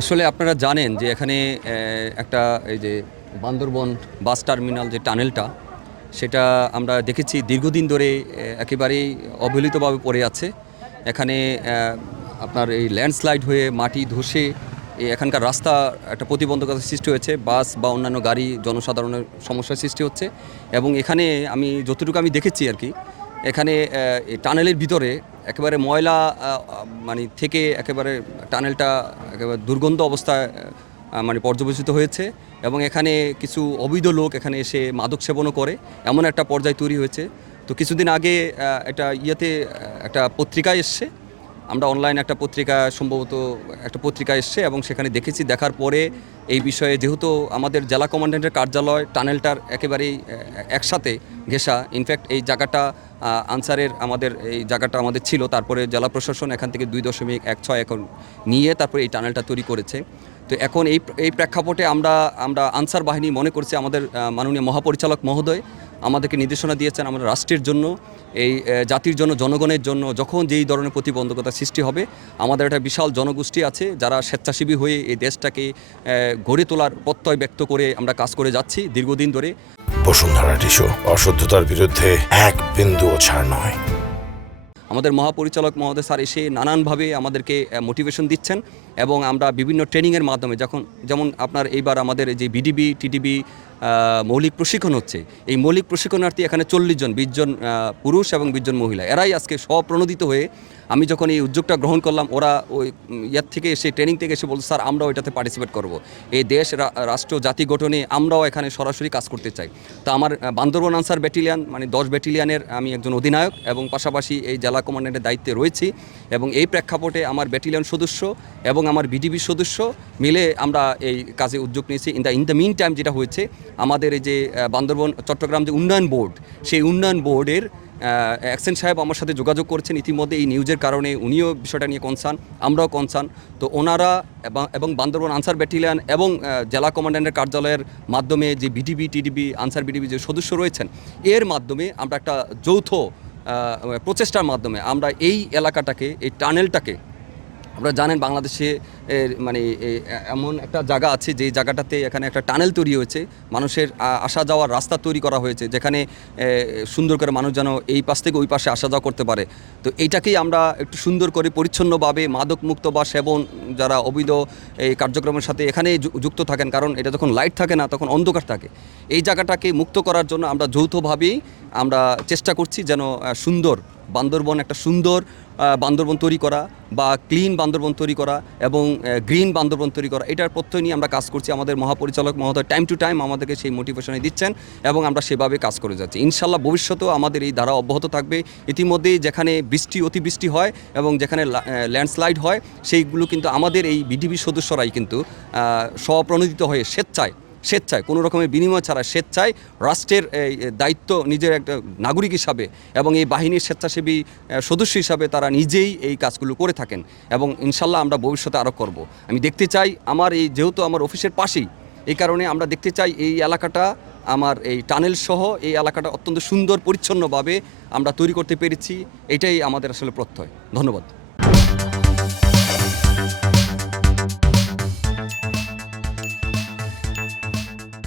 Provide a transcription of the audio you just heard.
আসলে আপনারা জানেন যে এখানে একটা এই যে বান্দরবন বাস টার্মিনাল যে টানেলটা সেটা আমরা দেখেছি দীর্ঘদিন ধরে একেবারেই অবহেলিতভাবে পড়ে আছে। এখানে আপনার এই ল্যান্ডস্লাইড হয়ে মাটি ধসে এখানকার রাস্তা একটা প্রতিবন্ধকতার সৃষ্টি হয়েছে, বাস বা অন্যান্য গাড়ি জনসাধারণের সমস্যার সৃষ্টি হচ্ছে। এবং এখানে আমি যতটুকু আমি দেখেছি আর কি, এখানে এই টানেলের ভিতরে একেবারে ময়লা মানে থেকে একেবারে টানেলটা একেবারে দুর্গন্ধ অবস্থায় মানে পর্যবেসিত হয়েছে। এবং এখানে কিছু অবৈধ লোক এখানে এসে মাদক সেবনও করে, এমন একটা পর্যায় তৈরি হয়েছে। তো কিছুদিন আগে এটা একটা পত্রিকায় এসছে, আমরা অনলাইনে একটা পত্রিকা সম্ভবত একটা পত্রিকা এসছে এবং সেখানে দেখেছি। দেখার পরে এই বিষয়ে যেহেতু আমাদের জেলা কমান্ড্যান্টের কার্যালয় টানেলটার একেবারেই একসাথে ঘেঁষা, ইনফ্যাক্ট এই জায়গাটা আনসারের এই জায়গাটা আমাদের ছিল, তারপরে জেলা প্রশাসন এখান থেকে 2.16 একর নিয়ে তারপরে এই টানেলটা তৈরি করেছে। তো এখন এই প্রেক্ষাপটে আমরা আনসার বাহিনী মনে করছি আমাদের মাননীয় মহাপরিচালক মহোদয় আমাদেরকে নির্দেশনা দিয়েছেন, আমরা রাষ্ট্রের জন্য, এই জাতির জন্য, জনগণের জন্য যখন যেই ধরনের প্রতিবন্ধকতা সৃষ্টি হবে, আমাদের একটা বিশাল জনগোষ্ঠী আছে যারা স্বেচ্ছাসেবী হয়ে এই দেশটাকে গড়ে তোলার প্রত্যয় ব্যক্ত করে আমরা কাজ করে যাচ্ছি দীর্ঘদিন ধরে। বসুন্ধরা টিস্যু, অশুদ্ধতার বিরুদ্ধে এক বিন্দুও ছাড় নয়। আমাদের মহাপরিচালক মহোদয় স্যার এসে নানানভাবে আমাদেরকে মোটিভেশন দিচ্ছেন এবং আমরা বিভিন্ন ট্রেনিংয়ের মাধ্যমে যেমন আপনার এইবার আমাদের যে বিডিবি টিডিবি মৌলিক প্রশিক্ষণ হচ্ছে, এই মৌলিক প্রশিক্ষণার্থী এখানে 40 জন, 20 জন পুরুষ এবং 20 জন মহিলা, এরাই আজকে স্বপ্রণোদিত হয়ে আমি যখন এই উদ্যোগটা গ্রহণ করলাম, ওরা ওই ইয়ার থেকে এসে ট্রেনিং থেকে এসে বলছে স্যার আমরাও এটাতে পার্টিসিপেট করব, এই দেশ রাষ্ট্র জাতি গঠনে আমরাও এখানে সরাসরি কাজ করতে চাই। তো আমার বান্দরবন আনসার ব্যাটালিয়ান মানে 10 ব্যাটালিয়ানের আমি একজন অধিনায়ক এবং পাশাপাশি এই জেলা কমান্ড্যান্টের দায়িত্বে রয়েছি। এবং এই প্রেক্ষাপটে আমার ব্যাটালিয়ন সদস্য এবং আমার বিডিবি সদস্য মিলে আমরা এই কাজে উদ্যোগ নিয়েছি। ইন দ্য মিন টাইম যেটা হয়েছে, আমাদের এই যে বান্দরবন চট্টগ্রাম যে উন্নয়ন বোর্ড, সেই উন্নয়ন বোর্ডের অ্যাকসেন সাহেব আমার সাথে যোগাযোগ করেছেন ইতিমধ্যে। এই নিউজের কারণে উনিও বিষয়টা নিয়ে কনসার্ন, আমরাও কনসার্ন। তো ওনারা এবং বান্দরবন আনসার ব্যাটালিয়ান এবং জেলা কমান্ড্যান্টের কার্যালয়ের মাধ্যমে যে বিডিবি টিডিবি আনসার বিডিবি যে সদস্য রয়েছেন, এর মাধ্যমে আমরা একটা যৌথ প্রচেষ্টার মাধ্যমে আমরা এই এলাকাটাকে, এই টানেলটাকে, আপনারা জানেন বাংলাদেশে মানে এমন একটা জায়গা আছে যে জায়গাটাতে এখানে একটা টানেল তৈরি হয়েছে, মানুষের আসা যাওয়ার রাস্তা তৈরি করা হয়েছে, যেখানে সুন্দর করে মানুষ যেন এই পাশ থেকে ওই পাশে আসা যাওয়া করতে পারে। তো এইটাকেই আমরা একটু সুন্দর করে পরিচ্ছন্নভাবে মাদকমুক্ত বা সেবন যারা অবৈধ এই কার্যক্রমের সাথে এখানে যুক্ত থাকেন, কারণ এটা যখন লাইট থাকে না তখন অন্ধকার থাকে, এই জায়গাটাকে মুক্ত করার জন্য আমরা যৌথভাবেই আমরা চেষ্টা করছি যেন সুন্দর বান্দরবন, একটা সুন্দর বান্দরবন তৈরি করা বা ক্লিন বান্দরবন তৈরি করা এবং গ্রিন বান্দরবন তৈরি করা, এটার প্রত্যয় নিয়ে আমরা কাজ করছি। আমাদের মহাপরিচালক মহোদয় টাইম টু টাইম আমাদেরকে সেই মোটিভেশনে দিচ্ছেন এবং আমরা সেভাবে কাজ করে যাচ্ছি। ইনশাল্লাহ ভবিষ্যতেও আমাদের এই ধারা অব্যাহত থাকবে। ইতিমধ্যেই যেখানে অতিবৃষ্টি হয় এবং যেখানে ল্যান্ডস্লাইড হয়, সেইগুলো কিন্তু আমাদের এই বিডিবি সদস্যরাই কিন্তু স্বপ্রণোদিত হয়ে স্বেচ্ছায় কোনো রকমের বিনিময় ছাড়া স্বেচ্ছায় রাষ্ট্রের এই দায়িত্ব নিজের একটা নাগরিক হিসাবে এবং এই বাহিনীর স্বেচ্ছাসেবী সদস্য হিসাবে তারা নিজেই এই কাজগুলো করে থাকেন এবং ইনশাল্লাহ আমরা ভবিষ্যতে আরও করব। আমি দেখতে চাই যেহেতু আমার অফিসের পাশেই, এই কারণে আমরা দেখতে চাই এই এলাকাটা, আমার এই টানেল সহ এই এলাকাটা অত্যন্ত সুন্দর পরিচ্ছন্নভাবে আমরা তৈরি করতে পেরেছি। এটাই আমাদের আসলে প্রত্যয়। ধন্যবাদ।